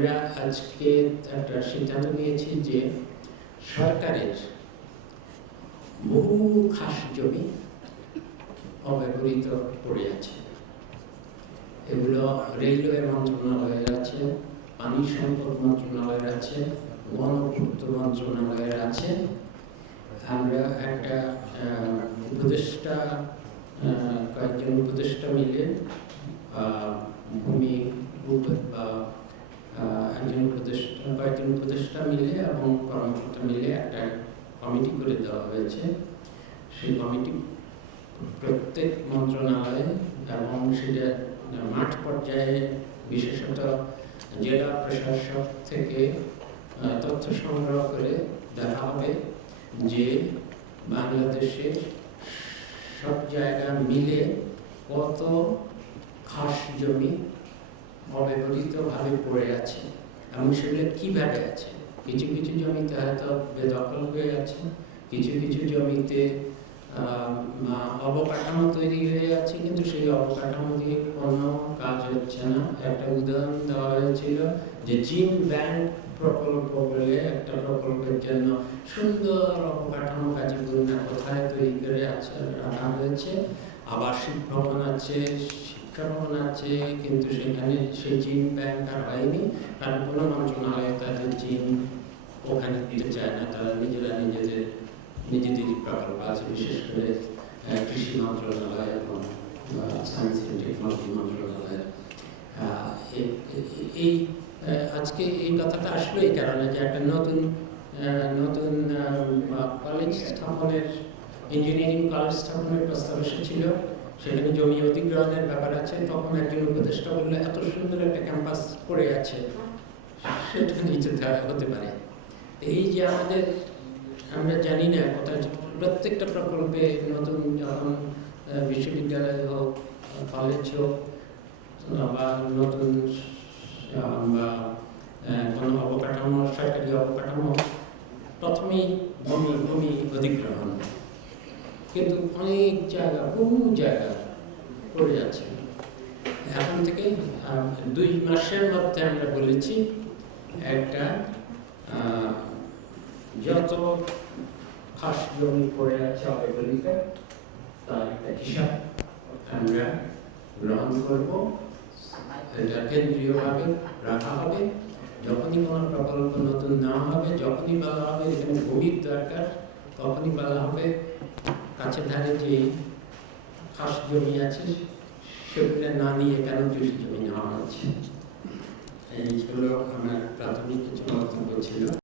আমরা আজকে একটা সিদ্ধান্ত নিয়েছি যে সরকারের বহু খাস জমি অব্যবহৃত পড়ে আছে। এগুলো রেলওয়ে মন্ত্রণালয়ের আছে, পানি সম্পদ মন্ত্রণালয়ের আছে গণপূর্ত মন্ত্রণালয়ের আছে। আমরা একটা উপদেষ্টা কয়েকজন উপদেষ্টা মিলে ভূমি একজন উপদেষ্টা কয়েকজন উপদেষ্টা মিলে এবং কর্মকর্তা মিলে একটা কমিটি করে দেওয়া হয়েছে। সেই কমিটি প্রত্যেক মন্ত্রণালয়ে এবং সেটা মাঠ পর্যায়ে, বিশেষত জেলা প্রশাসক থেকে তথ্য সংগ্রহ করে দেখা হবে যে বাংলাদেশের সব জায়গা মিলে কত খাস জমি অব্যবহৃতভাবে পড়ে আছে। এবং সেগুলো কীভাবে আছে? কিছু কিছু জমিতে হয়তো বেদখল হয়ে আছে, কিছু কিছু জমিতে অবকাঠামো তৈরি হয়ে আছে, কিন্তু সেই অবকাঠামো দিয়ে কোনো কাজ হচ্ছে না। একটা উদাহরণ দেওয়া হয়েছিল যে জিম ব্যাংক প্রকল্প বলে একটা প্রকল্পের জন্য সুন্দর অবকাঠামো না কোথায় তৈরি করে আছে, রাখা হয়েছে। আবাসিক ভবন আছে শিক্ষা আছে, কিন্তু সেখানে সেই জিম ব্যাংক হয়নি। কারণ কোনো মন্ত্রণালয় তাদের জিম ওখানে দিতে চায় না। তারা নিজেরা নিজেদের নিজেদেরই প্রকল্প আছে। বিশেষ করে কৃষি মন্ত্রণালয় এবং সায়েন্স অ্যান্ড টেকনোলজি মন্ত্রণালয় এই আজকে এই কথাটা আসলো এই কারণে যে একটা নতুন নতুন কলেজ স্থাপনের ইঞ্জিনিয়ারিং কলেজ স্থাপনের প্রস্তাব এসেছিল। সেখানে জমি অধিগ্রহণের ব্যাপার আছে, তখন একজন উপদেষ্টা বলল, এত সুন্দর একটা ক্যাম্পাস পড়ে আছে, সেটা নিচে হতে পারে। এই যে আমাদের, আমরা জানি না কোথায় প্রত্যেকটা প্রকল্পে নতুন যখন বিশ্ববিদ্যালয় হোক, কলেজ হোক, বা নতুন বা কোনো অবকাঠামো, সরকারি অবকাঠামো, প্রথমেই ভূমি ভূমি অধিগ্রহণ। কিন্তু অনেক জায়গা, বহু জায়গা পড়ে যাচ্ছে। এখন থেকে দুই মাসের মধ্যে আমরা বলেছি, একটা যত খাস জমি পড়ে আছে অবহেলিত তার একটা হিসাব আমরা গ্রহণ করব। এটা কেন্দ্রীয়ভাবে রাখা হবে। যখনই কোনো প্রকল্প নতুন নেওয়া হবে, যখনই বলা হবে এখানে ভূমির দরকার, তখনই বলা হবে কাছে ধারে যে খাস জমি আছে, সেগুলো না নিয়ে কেন কৃষি জমি নেওয়া হচ্ছে এইগুলো আমার প্রাথমিক কিছু বক্তব্য ছিল।